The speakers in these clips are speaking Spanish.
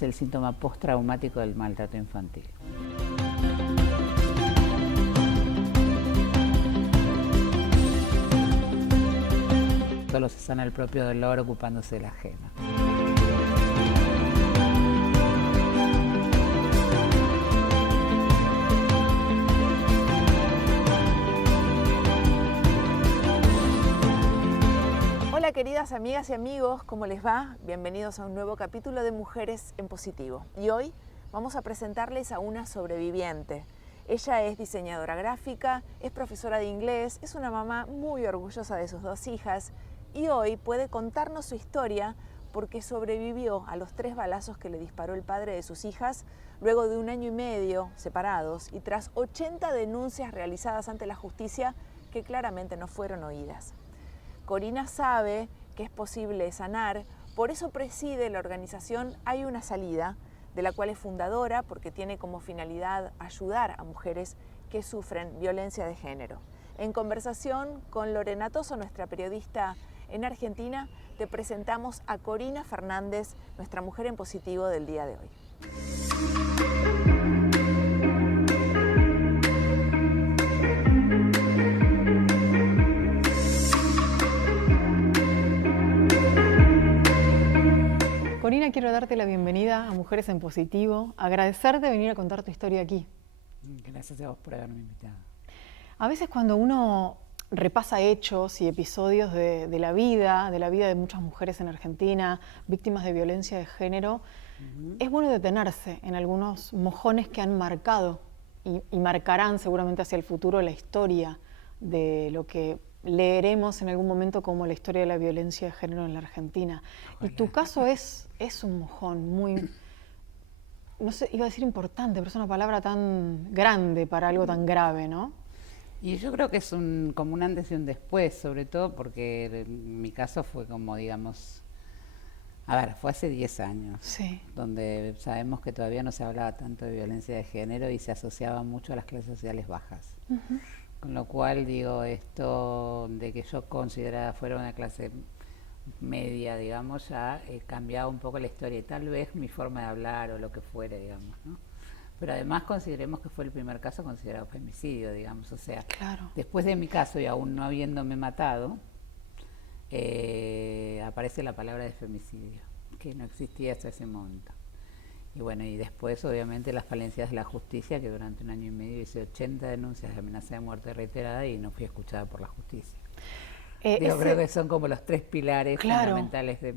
es el síntoma postraumático del maltrato infantil. Solo se sana el propio dolor ocupándose del ajeno. Hola queridas amigas y amigos, ¿cómo les va? Bienvenidos a un nuevo capítulo de Mujeres en Positivo. Y hoy vamos a presentarles a una sobreviviente. Ella es diseñadora gráfica, es profesora de inglés, es una mamá muy orgullosa de sus 2 hijas y hoy puede contarnos su historia porque sobrevivió a los 3 balazos que le disparó el padre de sus hijas luego de 1 año y medio separados y tras 80 denuncias realizadas ante la justicia que claramente no fueron oídas. Corina sabe que es posible sanar, por eso preside la organización Hay una salida, de la cual es fundadora porque tiene como finalidad ayudar a mujeres que sufren violencia de género. En conversación con Lorena Toso, nuestra periodista en Argentina, te presentamos a Corina Fernández, nuestra mujer en positivo del día de hoy. Corina, quiero darte la bienvenida a Mujeres en Positivo, agradecerte de venir a contar tu historia aquí. Gracias a vos por haberme invitado. A veces cuando uno repasa hechos y episodios de la vida de muchas mujeres en Argentina, víctimas de violencia de género, es bueno detenerse en algunos mojones que han marcado y marcarán seguramente hacia el futuro la historia de lo que leeremos en algún momento como la historia de la violencia de género en la Argentina. Ojalá. Y tu caso es un mojón muy, no sé, iba a decir importante, pero es una palabra tan grande para algo tan grave, ¿no? Y yo creo que es como un antes y un después, sobre todo porque en mi caso fue como, digamos, fue hace 10 años, Sí. donde sabemos que todavía no se hablaba tanto de violencia de género y se asociaba mucho a las clases sociales bajas. Con lo cual, digo, esto de que yo consideraba fuera una clase media, digamos, ya cambiaba un poco la historia y tal vez mi forma de hablar o lo que fuera, digamos, ¿no? Pero además consideremos que fue el primer caso considerado femicidio, digamos, o sea, Claro. Después de mi caso y aún no habiéndome matado, aparece la palabra de femicidio, que no existía hasta ese momento. Y bueno, y después obviamente las falencias de la justicia, que durante 1 año y medio hice 80 denuncias de amenaza de muerte reiterada y no fui escuchada por la justicia. Creo que son como los 3 pilares fundamentales de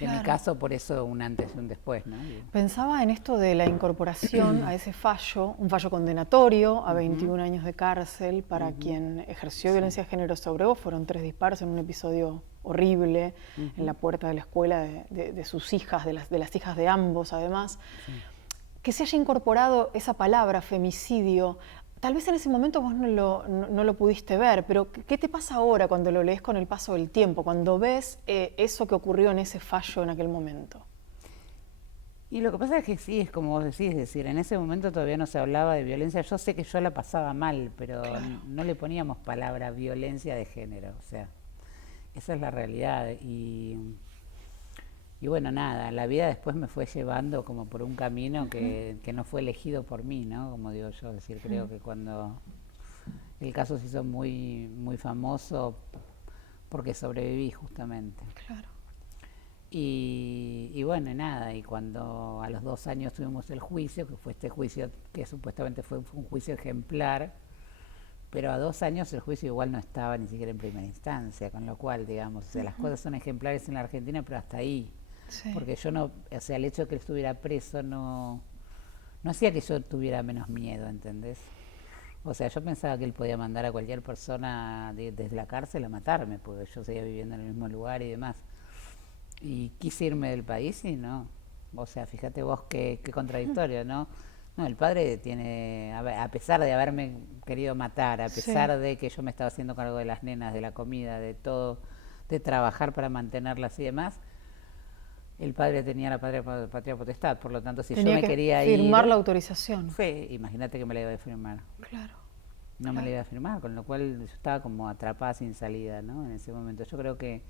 mi caso, por eso un antes y un después, ¿no? Pensaba en esto de la incorporación a ese fallo, un fallo condenatorio a 21 años de cárcel para quien ejerció violencia de género sobre vos. Fueron 3 disparos en un episodio horrible en la puerta de la escuela de sus hijas, de las hijas de ambos además. Sí. Que se haya incorporado esa palabra, femicidio, tal vez en ese momento vos no lo pudiste ver, pero ¿qué te pasa ahora cuando lo lees con el paso del tiempo, cuando ves eso que ocurrió en ese fallo en aquel momento? Y lo que pasa es que sí, es como vos decís, es decir, en ese momento todavía no se hablaba de violencia. Yo sé que yo la pasaba mal, pero no le poníamos palabra violencia de género, o sea, esa es la realidad. Y bueno, nada, la vida después me fue llevando como por un camino que no fue elegido por mí, ¿no? Como digo yo, es decir, creo que cuando el caso se hizo muy, muy famoso porque sobreviví justamente. Claro. Y bueno, nada, y cuando a los 2 años tuvimos el juicio, que fue este juicio que supuestamente fue un juicio ejemplar, pero a 2 años el juicio igual no estaba ni siquiera en primera instancia, con lo cual, digamos, o sea, las cosas son ejemplares en la Argentina, pero hasta ahí. Sí. Porque yo no, o sea, el hecho de que él estuviera preso no hacía que yo tuviera menos miedo, ¿entendés? O sea, yo pensaba que él podía mandar a cualquier persona desde la cárcel a matarme, porque yo seguía viviendo en el mismo lugar y demás. Y quise irme del país y no. O sea, fíjate vos qué contradictorio, ¿no? No, el padre tiene, a pesar de haberme querido matar, a pesar de que yo me estaba haciendo cargo de las nenas, de la comida, de todo, de trabajar para mantenerlas y demás, el padre tenía la patria potestad, por lo tanto, si tenía yo me quería ir... firmar la autorización. Imagínate que me la iba a firmar. Claro. No me la iba a firmar, con lo cual yo estaba como atrapada sin salida, ¿no? En ese momento. Yo creo que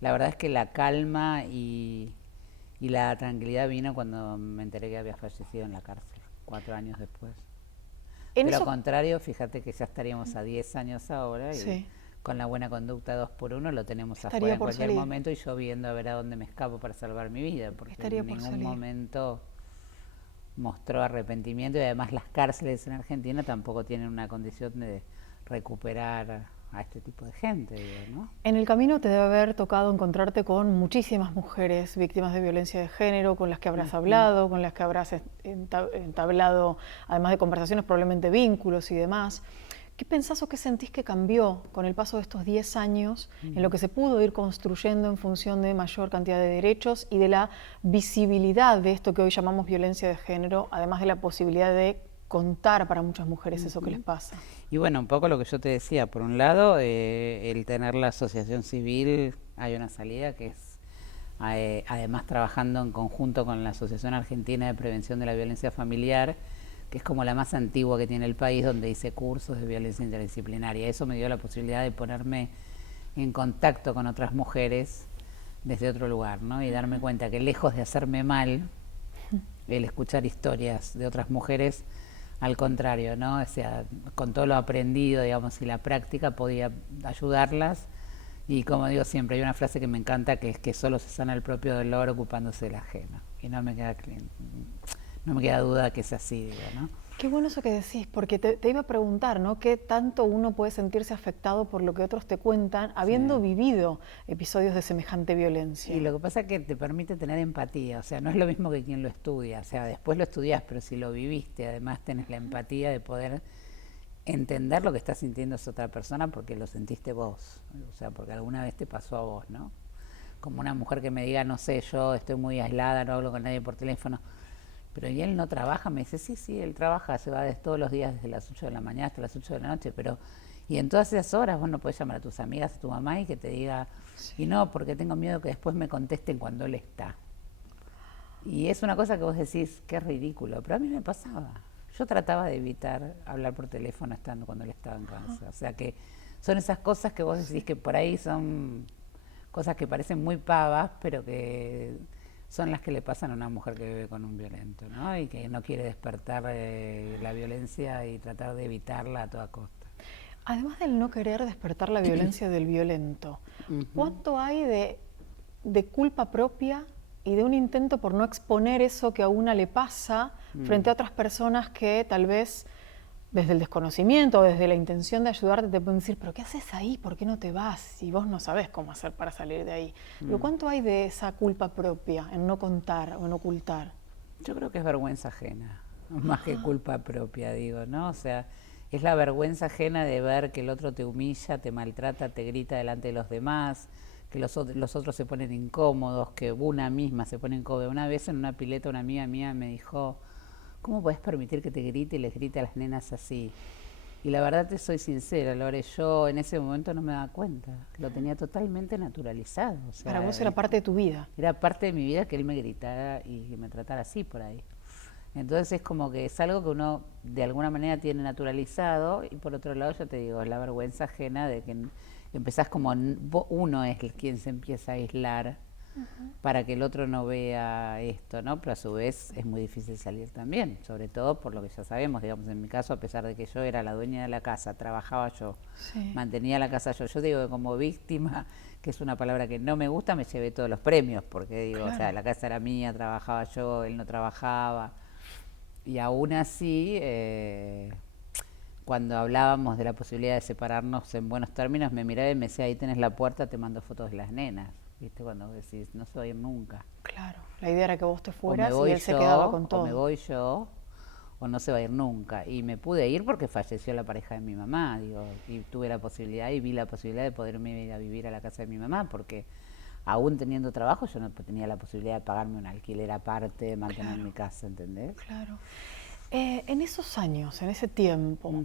la verdad es que la calma y Y la tranquilidad vino cuando me enteré que había fallecido en la cárcel, 4 años después. Pero al contrario, fíjate que ya estaríamos a 10 años ahora y Sí. con la buena conducta 2x1 lo tenemos Estaría afuera en por cualquier salir. momento y yo viendo a ver a dónde me escapo para salvar mi vida, porque Estaría en por ningún salir. momento mostró arrepentimiento y además las cárceles en Argentina tampoco tienen una condición de recuperar a este tipo de gente, digo, ¿no? En el camino te debe haber tocado encontrarte con muchísimas mujeres víctimas de violencia de género, con las que habrás hablado, con las que habrás entablado, además de conversaciones, probablemente vínculos y demás. ¿Qué pensás o qué sentís que cambió con el paso de estos 10 años en lo que se pudo ir construyendo en función de mayor cantidad de derechos y de la visibilidad de esto que hoy llamamos violencia de género, además de la posibilidad de contar para muchas mujeres eso que les pasa? Y bueno, un poco lo que yo te decía, por un lado, el tener la asociación civil, hay una salida que es, además trabajando en conjunto con la Asociación Argentina de Prevención de la Violencia Familiar, que es como la más antigua que tiene el país, donde hice cursos de violencia interdisciplinaria. Eso me dio la posibilidad de ponerme en contacto con otras mujeres desde otro lugar, ¿no? Y darme cuenta que lejos de hacerme mal, el escuchar historias de otras mujeres, al contrario, ¿no? O sea, con todo lo aprendido, digamos, y la práctica podía ayudarlas. Y como digo siempre, hay una frase que me encanta, que es que solo se sana el propio dolor ocupándose del ajeno. Y no me queda duda que es así, digo, ¿no? Qué bueno eso que decís, porque te iba a preguntar, ¿no? ¿Qué tanto uno puede sentirse afectado por lo que otros te cuentan, habiendo vivido episodios de semejante violencia? Y lo que pasa es que te permite tener empatía, o sea, no es lo mismo que quien lo estudia, o sea, después lo estudias, pero si lo viviste, además tenés la empatía de poder entender lo que está sintiendo esa otra persona porque lo sentiste vos, o sea, porque alguna vez te pasó a vos, ¿no? Como una mujer que me diga, no sé, yo estoy muy aislada, no hablo con nadie por teléfono, pero ¿y él no trabaja? Me dice, sí, él trabaja, se va todos los días desde las 8 de la mañana hasta las 8 de la noche, pero y en todas esas horas vos no podés llamar a tus amigas, a tu mamá y que te diga, y no, porque tengo miedo que después me contesten cuando él está. Y es una cosa que vos decís, qué ridículo, pero a mí me pasaba. Yo trataba de evitar hablar por teléfono estando cuando él estaba en casa. O sea que son esas cosas que vos decís que por ahí son cosas que parecen muy pavas, pero que son las que le pasan a una mujer que vive con un violento, ¿no? Y que no quiere despertar la violencia y tratar de evitarla a toda costa. Además del no querer despertar la violencia del violento, ¿cuánto hay de culpa propia y de un intento por no exponer eso que a una le pasa frente a otras personas que tal vez desde el desconocimiento, desde la intención de ayudarte, te pueden decir, pero ¿qué haces ahí? ¿Por qué no te vas? Si vos no sabés cómo hacer para salir de ahí. Pero ¿cuánto hay de esa culpa propia en no contar o en ocultar? Yo creo que es vergüenza ajena, más que culpa propia, digo, ¿no? O sea, es la vergüenza ajena de ver que el otro te humilla, te maltrata, te grita delante de los demás, que los otros se ponen incómodos, que una misma se pone incómoda. Una vez en una pileta una amiga mía me dijo, ¿cómo podés permitir que te grite y les grite a las nenas así? Y la verdad te soy sincera, Lore, yo en ese momento no me daba cuenta, lo tenía totalmente naturalizado. O sea, Para vos era parte de tu vida. era parte de mi vida que él me gritara y que me tratara así por ahí. Entonces es como que es algo que uno de alguna manera tiene naturalizado y por otro lado ya te digo, es la vergüenza ajena de que empezás como uno es quien se empieza a aislar para que el otro no vea esto, ¿no? Pero a su vez es muy difícil salir también, sobre todo por lo que ya sabemos, digamos, en mi caso, a pesar de que yo era la dueña de la casa, trabajaba yo, mantenía la casa yo digo que como víctima, que es una palabra que no me gusta, me llevé todos los premios, porque digo, o sea, la casa era mía, trabajaba yo, él no trabajaba, y aún así, cuando hablábamos de la posibilidad de separarnos en buenos términos, me miraba y me decía, ahí tenés la puerta, te mando fotos de las nenas. ¿Viste? Cuando decís, no se va a ir nunca. Claro, la idea era que vos te fueras y él se quedaba con todo. O me voy yo, o no se va a ir nunca. Y me pude ir porque falleció la pareja de mi mamá, digo, y tuve la posibilidad y vi la posibilidad de poderme ir a vivir a la casa de mi mamá, porque aún teniendo trabajo yo no tenía la posibilidad de pagarme un alquiler aparte, de mantener mi casa, ¿entendés? Claro. En esos años, en ese tiempo,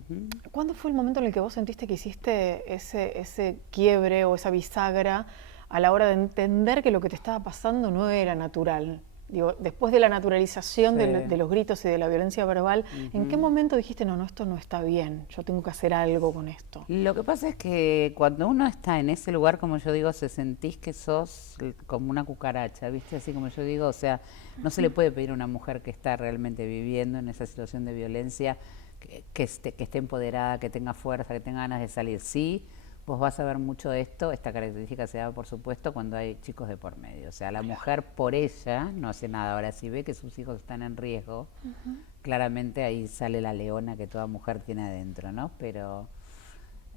¿cuándo fue el momento en el que vos sentiste que hiciste ese quiebre o esa bisagra a la hora de entender que lo que te estaba pasando no era natural, Digo, después de la naturalización Sí. de los gritos y de la violencia verbal, ¿en qué momento dijiste, no, esto no está bien, yo tengo que hacer algo con esto? Lo que pasa es que cuando uno está en ese lugar, como yo digo, se sentís que sos como una cucaracha, ¿viste? Así como yo digo, o sea, no se le puede pedir a una mujer que está realmente viviendo en esa situación de violencia que esté empoderada, que tenga fuerza, que tenga ganas de salir. Sí, vos vas a ver mucho de esto, esta característica se da, por supuesto, cuando hay chicos de por medio. O sea, la mujer por ella no hace nada. Ahora, si ve que sus hijos están en riesgo, claramente ahí sale la leona que toda mujer tiene adentro, ¿no? Pero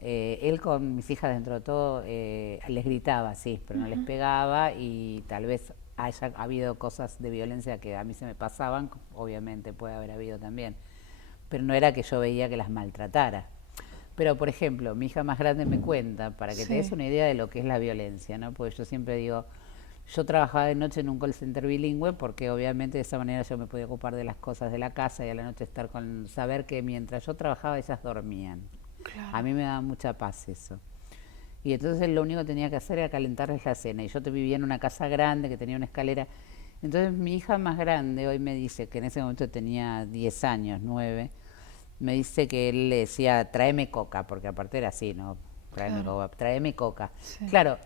él con mis hijas dentro de todo les gritaba, sí, pero no les pegaba y tal vez haya habido cosas de violencia que a mí se me pasaban, obviamente puede haber habido también, pero no era que yo veía que las maltratara. Pero, por ejemplo, mi hija más grande me cuenta, para que te des Sí. una idea de lo que es la violencia, ¿no? Porque yo siempre digo, yo trabajaba de noche en un call center bilingüe porque obviamente de esa manera yo me podía ocupar de las cosas de la casa y a la noche estar con saber que mientras yo trabajaba ellas dormían. A mí me daba mucha paz eso. Y entonces lo único que tenía que hacer era calentarles la cena. Y yo vivía en una casa grande que tenía una escalera. Entonces mi hija más grande hoy me dice, que en ese momento tenía 10 años, 9, me dice que él le decía, tráeme coca, porque aparte era así, ¿no? Tráeme Claro. coca, tráeme coca. Sí. Claro,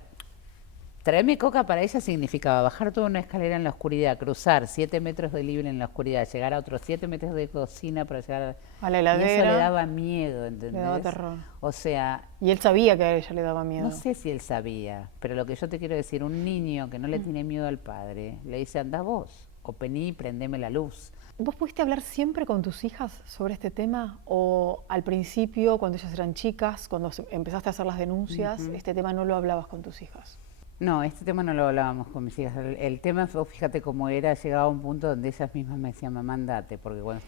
traerme coca para ella significaba bajar toda una escalera en la oscuridad, cruzar 7 metros de living en la oscuridad, llegar a otros 7 metros de cocina para llegar A la Y eso le heladera, daba miedo, le ¿entendés? daba terror. O sea, Y él sabía que a ella le daba miedo. no sé si él sabía, pero lo que yo te quiero decir, un niño que no le tiene miedo al padre, le dice, andá vos, o vení, prendeme la luz. ¿Vos pudiste hablar siempre con tus hijas sobre este tema? ¿O al principio, cuando ellas eran chicas, cuando empezaste a hacer las denuncias, este tema no lo hablabas con tus hijas? No, este tema no lo hablábamos con mis hijas. El tema, vos fíjate cómo era, llegaba a un punto donde ellas mismas me decían, mamá, andate, porque cuando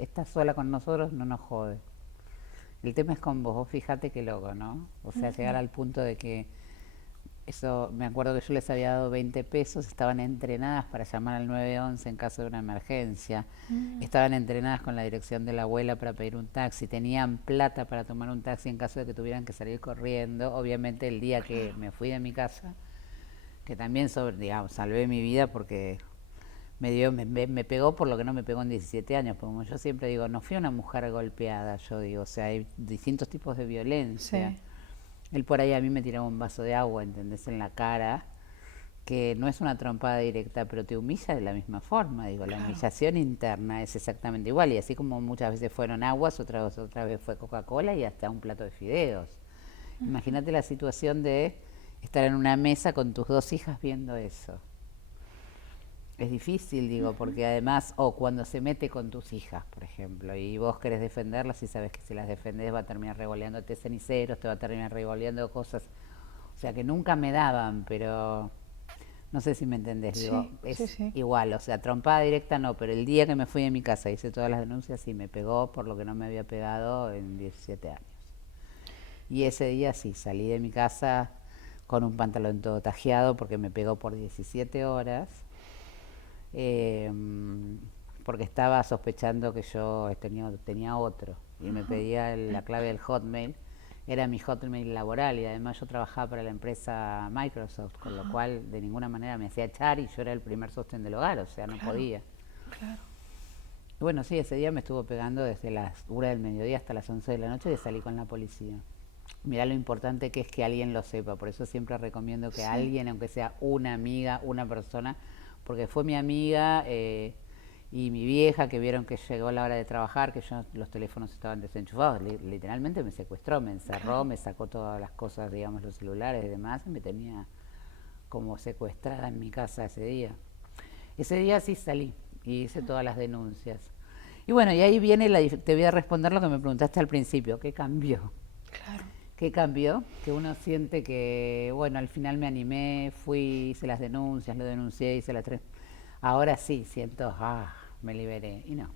estás sola con nosotros no nos jode. El tema es con vos fíjate qué loco, ¿no? O sea, llegar al punto de que eso, me acuerdo que yo les había dado 20 pesos, estaban entrenadas para llamar al 911 en caso de una emergencia, estaban entrenadas con la dirección de la abuela para pedir un taxi, tenían plata para tomar un taxi en caso de que tuvieran que salir corriendo. Obviamente el día que me fui de mi casa, que también digamos, salvé mi vida porque me pegó por lo que no me pegó en 17 años, porque como yo siempre digo, no fui una mujer golpeada, yo digo, o sea, hay distintos tipos de violencia. Sí. Él por ahí a mí me tiraba un vaso de agua, ¿entendés? En la cara, que no es una trompada directa, pero te humilla de la misma forma, digo, la humillación interna es exactamente igual, y así como muchas veces fueron aguas, otra vez fue Coca-Cola y hasta un plato de fideos. Imagínate la situación de estar en una mesa con tus dos hijas viendo eso. Es difícil, digo, porque además, o cuando se mete con tus hijas, por ejemplo, y vos querés defenderlas y sabes que si las defendés va a terminar revoleándote ceniceros, te va a terminar revoleando cosas. O sea, que nunca me daban, pero no sé si me entendés, digo, es igual, o sea, trompada directa no, pero el día que me fui de mi casa hice todas las denuncias y me pegó por lo que no me había pegado en 17 años. Y ese día sí, salí de mi casa con un pantalón todo tajeado porque me pegó por 17 horas. Porque estaba sospechando que yo tenía otro y me pedía la clave del Hotmail, era mi Hotmail laboral y además yo trabajaba para la empresa Microsoft, con lo cual de ninguna manera me hacía echar y yo era el primer sostén del hogar, o sea, no podía. Claro. Y bueno, sí, ese día me estuvo pegando desde las 1 del mediodía hasta las 11 de la noche y salí con la policía. Mirá lo importante que es que alguien lo sepa, por eso siempre recomiendo que alguien, aunque sea una amiga, una persona, porque fue mi amiga y mi vieja que vieron que llegó la hora de trabajar, que los teléfonos estaban desenchufados, literalmente me secuestró, me encerró, me sacó todas las cosas, digamos, los celulares y demás, y me tenía como secuestrada en mi casa ese día. Ese día sí salí y hice todas las denuncias. Y bueno, y ahí viene, te voy a responder lo que me preguntaste al principio, ¿qué cambió? Claro. ¿Qué cambió? Que uno siente que, bueno, al final me animé, fui, hice las denuncias, lo denuncié, hice las 3. Ahora sí, siento, me liberé. Y no.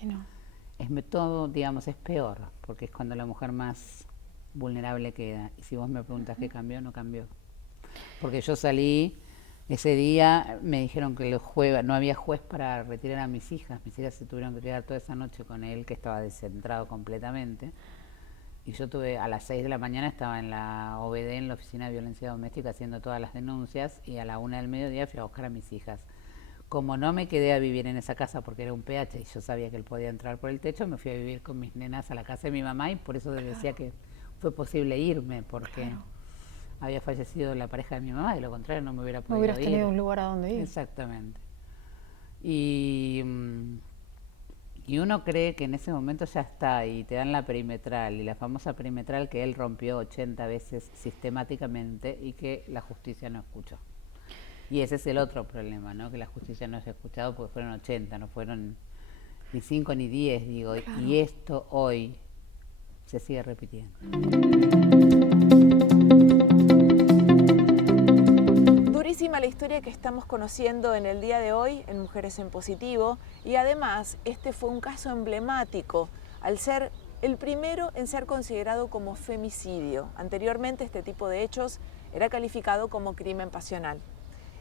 Y no. Todo, digamos, es peor, porque es cuando la mujer más vulnerable queda. Y si vos me preguntas qué cambió, no cambió. Porque yo salí, ese día me dijeron que no había juez para retirar a mis hijas. Mis hijas se tuvieron que quedar toda esa noche con él, que estaba descentrado completamente. Y yo a las 6 de la mañana estaba en la OBD, en la Oficina de Violencia Doméstica, haciendo todas las denuncias, y a la 1 del mediodía fui a buscar a mis hijas. como no me quedé a vivir en esa casa porque era un PH y yo sabía que él podía entrar por el techo, me fui a vivir con mis nenas a la casa de mi mamá y por eso decía que fue posible irme, porque había fallecido la pareja de mi mamá, de lo contrario no me hubiera podido ir. No hubieras tenido un lugar a donde ir. Exactamente. Y uno cree que en ese momento ya está y te dan la perimetral y la famosa perimetral que él rompió 80 veces sistemáticamente y que la justicia no escuchó. Y ese es el otro problema, ¿no? Que la justicia no se ha escuchado porque fueron 80, no fueron ni 5 ni 10, digo. Claro. Y esto hoy se sigue repitiendo. Durísima la historia que estamos conociendo en el día de hoy en Mujeres en Positivo, y además este fue un caso emblemático al ser el primero en ser considerado como femicidio. Anteriormente este tipo de hechos era calificado como crimen pasional.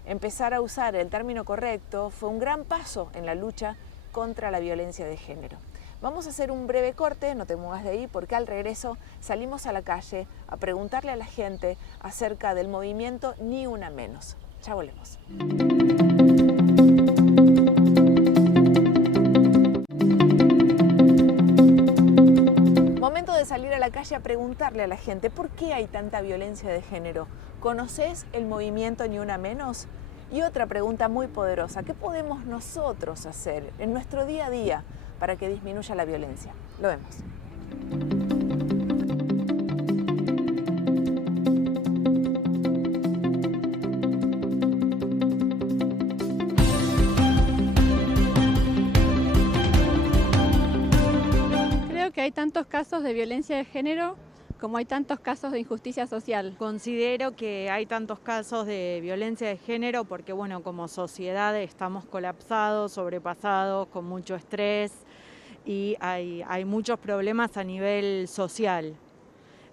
Empezar a usar el término correcto fue un gran paso en la lucha contra la violencia de género. Vamos a hacer un breve corte, no te muevas de ahí, porque al regreso salimos a la calle a preguntarle a la gente acerca del movimiento Ni Una Menos. Ya volvemos. Momento de salir a la calle a preguntarle a la gente por qué hay tanta violencia de género. ¿Conoces el movimiento Ni Una Menos? Y otra pregunta muy poderosa, ¿qué podemos nosotros hacer en nuestro día a día para que disminuya la violencia? Lo vemos. Creo que hay tantos casos de violencia de género como hay tantos casos de injusticia social. Considero que hay tantos casos de violencia de género porque, bueno, como sociedad estamos colapsados, sobrepasados, con mucho estrés y hay muchos problemas a nivel social.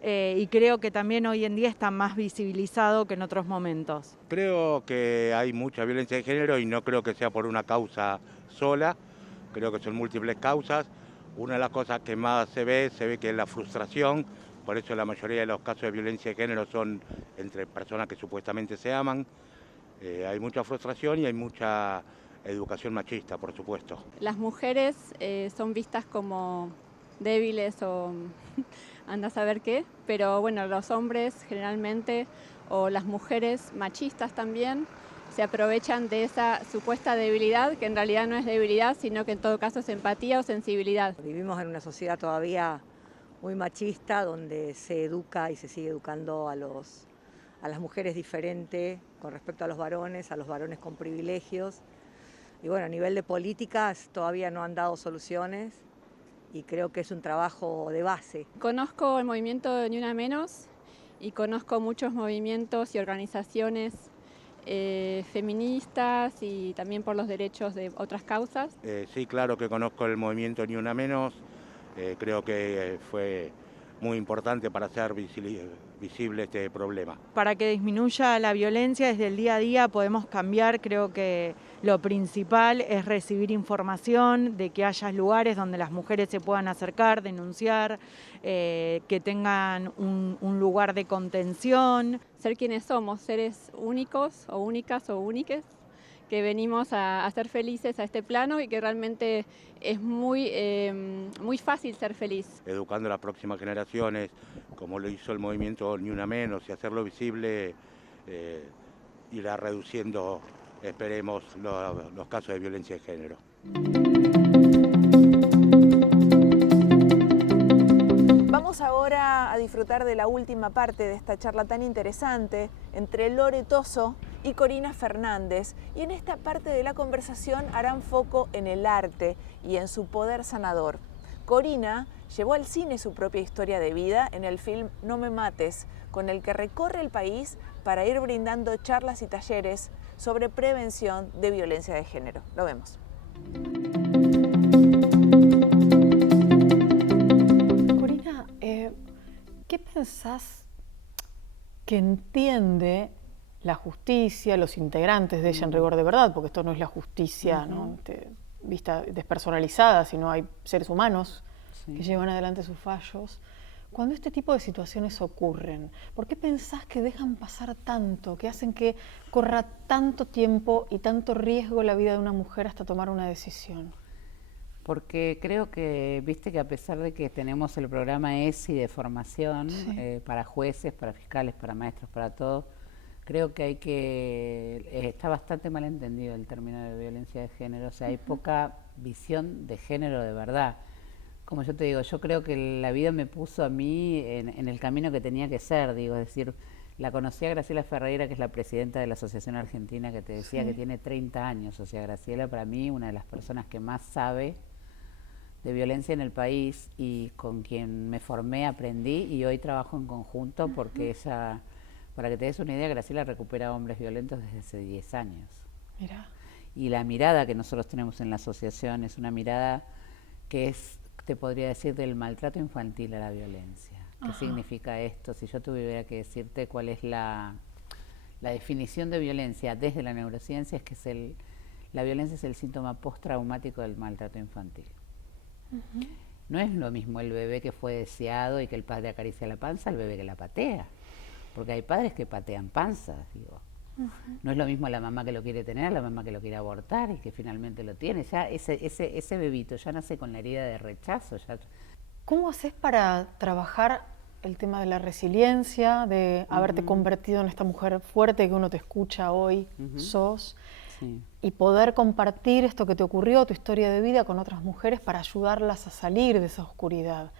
Y creo que también hoy en día está más visibilizado que en otros momentos. Creo que hay mucha violencia de género y no creo que sea por una causa sola, creo que son múltiples causas. Una de las cosas que más se ve que es la frustración. Por eso la mayoría de los casos de violencia de género son entre personas que supuestamente se aman. Hay mucha frustración y hay mucha educación machista, por supuesto. Las mujeres son vistas como débiles o anda a saber qué, pero bueno, los hombres generalmente, o las mujeres machistas también, se aprovechan de esa supuesta debilidad, que en realidad no es debilidad, sino que en todo caso es empatía o sensibilidad. Vivimos en una sociedad todavía muy machista, donde se educa y se sigue educando a las mujeres diferente con respecto a los varones con privilegios. Y bueno, a nivel de políticas todavía no han dado soluciones y creo que es un trabajo de base. Conozco el movimiento Ni Una Menos y conozco muchos movimientos y organizaciones feministas y también por los derechos de otras causas. Sí, claro que conozco el movimiento Ni Una Menos. Creo que fue muy importante para hacer visible este problema. Para que disminuya la violencia desde el día a día podemos cambiar, creo que lo principal es recibir información, de que haya lugares donde las mujeres se puedan acercar, denunciar, que tengan un lugar de contención. Ser quienes somos, seres únicos o únicas o úniques, que venimos a ser felices a este plano y que realmente es muy fácil ser feliz. Educando a las próximas generaciones, como lo hizo el movimiento Ni Una Menos, y hacerlo visible, irá reduciendo, esperemos, los casos de violencia de género. Vamos ahora a disfrutar de la última parte de esta charla tan interesante entre Lore Toso y Corina Fernández, y en esta parte de la conversación harán foco en el arte y en su poder sanador. Corina llevó al cine su propia historia de vida en el film No Me Mates, con el que recorre el país para ir brindando charlas y talleres sobre prevención de violencia de género. Lo vemos. Corina, ¿qué pensás que entiende la justicia, los integrantes de ella en rigor de verdad? Porque esto no es la justicia, ¿no? Vista despersonalizada, sino hay seres humanos que llevan adelante sus fallos. Cuando este tipo de situaciones ocurren, ¿por qué pensás que dejan pasar tanto, que hacen que corra tanto tiempo y tanto riesgo la vida de una mujer hasta tomar una decisión? Porque creo que, viste que a pesar de que tenemos el programa ESI de formación Sí. para jueces, para fiscales, para maestros, para todo, creo que está bastante mal entendido el término de violencia de género, o sea, hay poca visión de género de verdad. Como yo te digo, yo creo que la vida me puso a mí en el camino que tenía que ser, digo, es decir, la conocí a Graciela Ferreira, que es la presidenta de la Asociación Argentina, que te decía que tiene 30 años, o sea, Graciela para mí una de las personas que más sabe de violencia en el país y con quien me formé, aprendí y hoy trabajo en conjunto porque ella, para que te des una idea, Graciela recupera hombres violentos desde hace 10 años. Mira. Y la mirada que nosotros tenemos en la asociación es una mirada que es, te podría decir, del maltrato infantil a la violencia. ¿Qué significa esto? Si yo tuviera que decirte cuál es la definición de violencia desde la neurociencia, es que la violencia es el síntoma postraumático del maltrato infantil. No es lo mismo el bebé que fue deseado y que el padre acaricia la panza, al bebé que la patea. Porque hay padres que patean panzas, digo. No es lo mismo la mamá que lo quiere tener, la mamá que lo quiere abortar y que finalmente lo tiene. Ya ese bebito ya nace con la herida de rechazo. ¿Cómo haces para trabajar el tema de la resiliencia, de haberte convertido en esta mujer fuerte que uno te escucha hoy, sos, Sí. y poder compartir esto que te ocurrió, tu historia de vida con otras mujeres para ayudarlas a salir de esa oscuridad?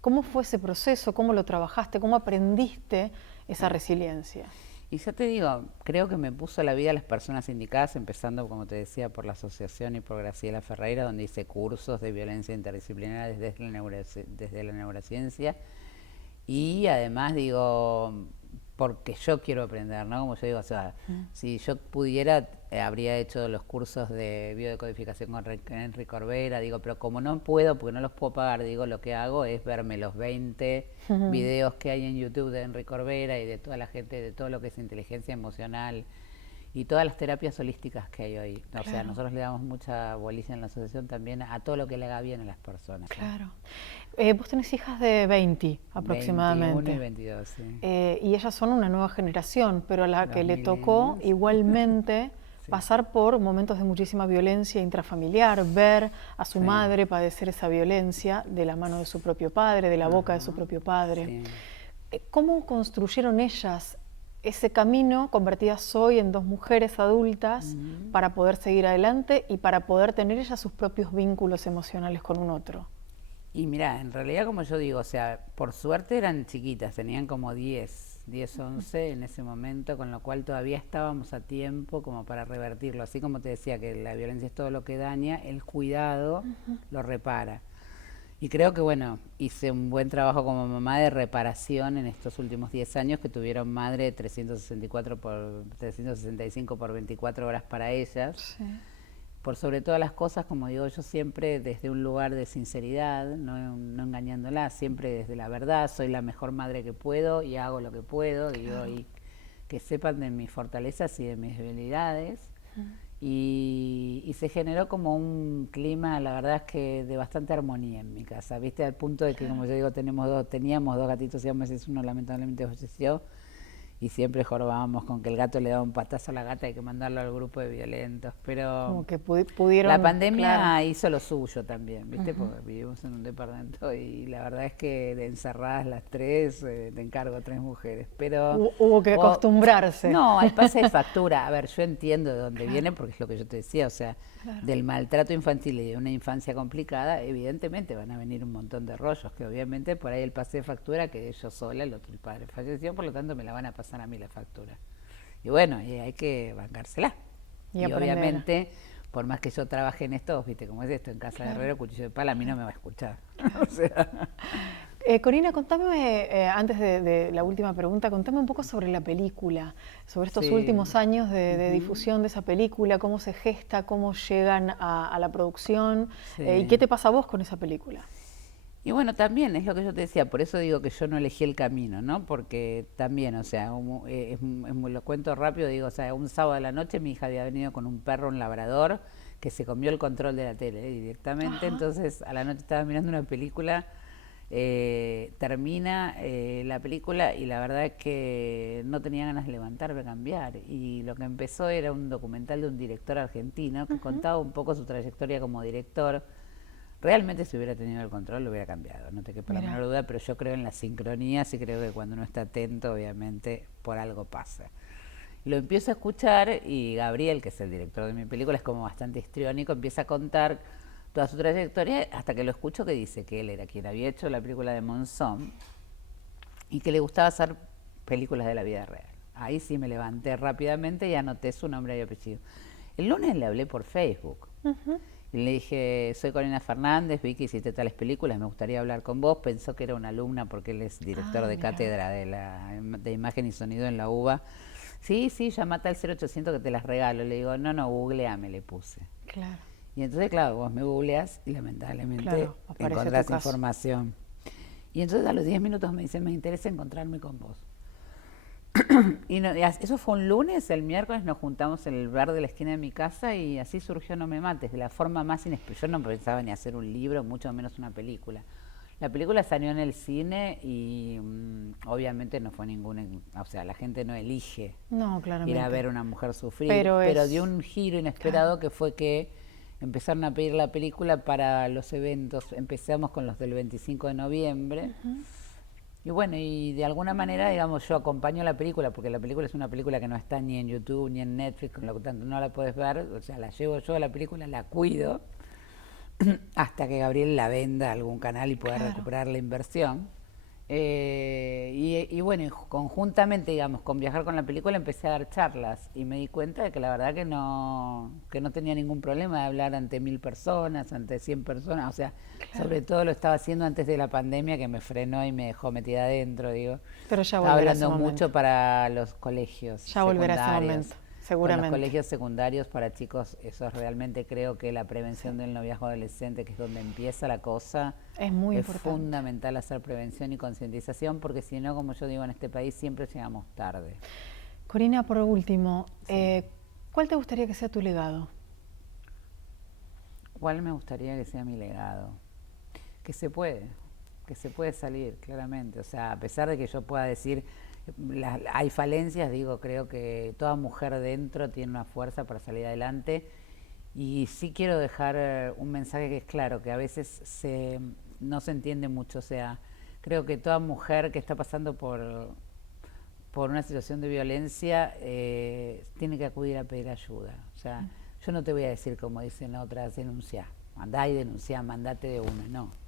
¿Cómo fue ese proceso? ¿Cómo lo trabajaste? ¿Cómo aprendiste esa resiliencia? Y ya te digo, creo que me puso la vida a las personas indicadas, empezando, como te decía, por la asociación y por Graciela Ferreira, donde hice cursos de violencia interdisciplinaria desde la neurociencia. Y además, digo, porque yo quiero aprender, ¿no? Como yo digo, o sea, si yo pudiera, habría hecho los cursos de biodecodificación con Henry Corbera, digo, pero como no puedo, porque no los puedo pagar, digo, lo que hago es verme los 20 videos que hay en YouTube de Henry Corbera y de toda la gente, de todo lo que es inteligencia emocional y todas las terapias holísticas que hay hoy. O sea, nosotros le damos mucha bolilla en la asociación también a todo lo que le haga bien a las personas. Claro. Vos tenés hijas de 20 aproximadamente. 21 y 22, sí. Y ellas son una nueva generación, pero a la Los que le tocó millennials. igualmente pasar por momentos de muchísima violencia intrafamiliar, ver a su madre padecer esa violencia de la mano de su propio padre, de la boca de su propio padre. Sí. ¿Cómo construyeron ellas ese camino, convertidas hoy en dos mujeres adultas, para poder seguir adelante y para poder tener ellas sus propios vínculos emocionales con un otro? Y mira, en realidad, como yo digo, o sea, por suerte eran chiquitas, tenían como 10, 11 en ese momento, con lo cual todavía estábamos a tiempo como para revertirlo. Así como te decía que la violencia es todo lo que daña, el cuidado lo repara. Y creo que, bueno, hice un buen trabajo como mamá de reparación en estos últimos 10 años, que tuvieron madre 365 por 24 horas para ellas. Sí. Por sobre todas las cosas, como digo yo, siempre desde un lugar de sinceridad, no engañándolas, siempre desde la verdad. Soy la mejor madre que puedo y hago lo que puedo, digo, y que sepan de mis fortalezas y de mis debilidades. Y se generó como un clima, la verdad es que de bastante armonía en mi casa, ¿viste? Al punto de que, como yo digo, teníamos dos gatitos siameses, uno lamentablemente falleció, y siempre jorobábamos con que el gato le daba un patazo a la gata, hay que mandarlo al grupo de violentos, pero Como que pudieron... la pandemia claro. hizo lo suyo también, ¿viste? Porque vivimos en un departamento y la verdad es que de encerradas las tres, te encargo 3 mujeres, pero... Hubo que acostumbrarse. No, hay pase de factura. A ver, yo entiendo de dónde viene, porque es lo que yo te decía, o sea, del maltrato infantil y de una infancia complicada, evidentemente van a venir un montón de rollos, que obviamente por ahí el pase de factura, que ellos sola, el padre falleció, por lo tanto me la van a pasar a mí la factura. Y bueno, y hay que bancársela. Y obviamente, por más que yo trabaje en esto, viste cómo es esto, en casa de herrero, cuchillo de pala, a mí no me va a escuchar. O sea... Corina, contame, antes de la última pregunta, contame un poco sobre la película, sobre estos últimos años de difusión de esa película, cómo se gesta, cómo llegan a la producción, y qué te pasa a vos con esa película. Y bueno, también es lo que yo te decía, por eso digo que yo no elegí el camino, ¿no? Porque también, o sea, lo cuento rápido, digo, o sea, un sábado de la noche mi hija había venido con un perro, un labrador, que se comió el control de la tele directamente, entonces a la noche estaba mirando una película termina la película y la verdad es que no tenía ganas de levantarme a cambiar. Y lo que empezó era un documental de un director argentino que contaba un poco su trayectoria como director. Realmente si hubiera tenido el control lo hubiera cambiado, no te quepa la menor duda, pero yo creo en las sincronías y creo que cuando uno está atento, obviamente, por algo pasa. Lo empiezo a escuchar y Gabriel, que es el director de mi película, es como bastante histriónico, empieza a contar toda su trayectoria hasta que lo escucho que dice que él era quien había hecho la película de Monzón y que le gustaba hacer películas de la vida real. Ahí sí me levanté rápidamente y anoté su nombre y apellido. El lunes le hablé por Facebook. Y le dije, soy Corina Fernández, vi que hiciste tales películas, me gustaría hablar con vos. Pensó que era una alumna porque él es director de cátedra de imagen y sonido en la UBA. Sí, llamate al 0800 que te las regalo. Le digo, no, googleame, le puse. Claro. Y entonces, claro, vos me googleás y lamentablemente encontrás información. Y entonces a los 10 minutos me dice, me interesa encontrarme con vos. Y eso fue un lunes, el miércoles nos juntamos en el bar de la esquina de mi casa y así surgió No Me Mates, de la forma más inesperada. Yo no pensaba ni hacer un libro, mucho menos una película. La película salió en el cine y obviamente no fue o sea, la gente no elige ir a ver a una mujer sufrir, pero dio un giro inesperado que fue que empezaron a pedir la película para los eventos. Empezamos con los del 25 de noviembre. Y bueno, y de alguna manera, digamos, yo acompaño la película, porque la película es una película que no está ni en YouTube ni en Netflix, con lo que tanto no la puedes ver, o sea, la llevo yo a la película, la cuido, hasta que Gabriel la venda a algún canal y pueda recuperar la inversión. Y bueno, conjuntamente, digamos, con viajar con la película empecé a dar charlas y me di cuenta de que la verdad que no tenía ningún problema de hablar ante 1000 personas, ante 100 personas, o sea, sobre todo lo estaba haciendo antes de la pandemia que me frenó y me dejó metida adentro, digo. Pero ya estaba volverá hablando ese mucho momento. Para los colegios Ya volverá ese momento, seguramente. Con los colegios secundarios para chicos, eso es realmente creo que la prevención del noviazgo adolescente, que es donde empieza la cosa, es muy es importante. fundamental hacer prevención y concientización, porque si no, como yo digo, en este país siempre llegamos tarde. Corina, por último, ¿cuál te gustaría que sea tu legado? ¿Cuál me gustaría que sea mi legado? Que se puede salir, claramente. O sea, a pesar de que yo pueda decir, hay falencias, digo, creo que toda mujer dentro tiene una fuerza para salir adelante. Y sí quiero dejar un mensaje que es claro, que a veces no se entiende mucho. O sea, creo que toda mujer que está pasando por una situación de violencia tiene que acudir a pedir ayuda. O sea, yo no te voy a decir, como dicen otras, denunciá, andá y denunciá, mandate de una, no.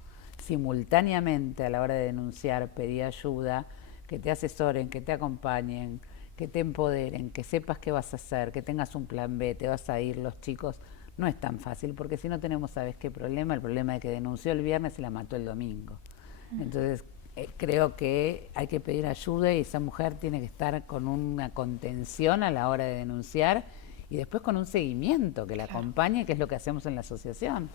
Simultáneamente a la hora de denunciar, pedí ayuda, que te asesoren, que te acompañen, que te empoderen, que sepas qué vas a hacer, que tengas un plan B, te vas a ir. Los chicos, no es tan fácil, porque si no tenemos, ¿sabes qué problema? El problema de que denunció el viernes y la mató el domingo. Entonces, creo que hay que pedir ayuda y esa mujer tiene que estar con una contención a la hora de denunciar y después con un seguimiento que la acompañe, que es lo que hacemos en la asociación.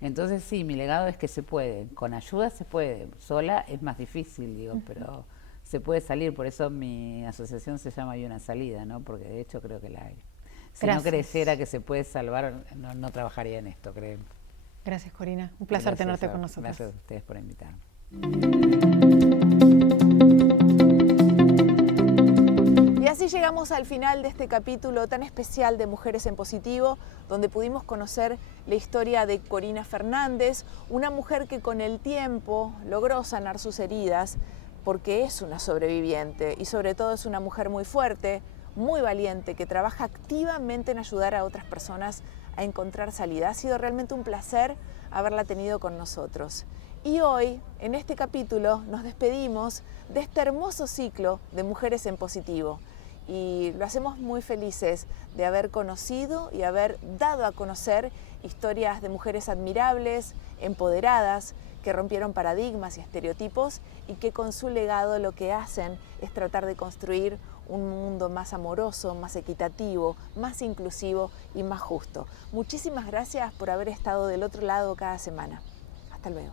Entonces sí, mi legado es que se puede, con ayuda se puede, sola es más difícil, digo, pero se puede salir, por eso mi asociación se llama Hay una salida, ¿no? Porque de hecho creo que la hay. Si no creyera que se puede salvar, no trabajaría en esto, creo. Gracias, Corina. Un placer tenerte con nosotros. Gracias a ustedes por invitarme. Y así llegamos al final de este capítulo tan especial de Mujeres en Positivo, donde pudimos conocer la historia de Corina Fernández, una mujer que con el tiempo logró sanar sus heridas, porque es una sobreviviente y sobre todo es una mujer muy fuerte, muy valiente, que trabaja activamente en ayudar a otras personas a encontrar salida. Ha sido realmente un placer haberla tenido con nosotros. Y hoy, en este capítulo, nos despedimos de este hermoso ciclo de Mujeres en Positivo. Y lo hacemos muy felices de haber conocido y haber dado a conocer historias de mujeres admirables, empoderadas, que rompieron paradigmas y estereotipos y que con su legado lo que hacen es tratar de construir un mundo más amoroso, más equitativo, más inclusivo y más justo. Muchísimas gracias por haber estado del otro lado cada semana. Hasta luego.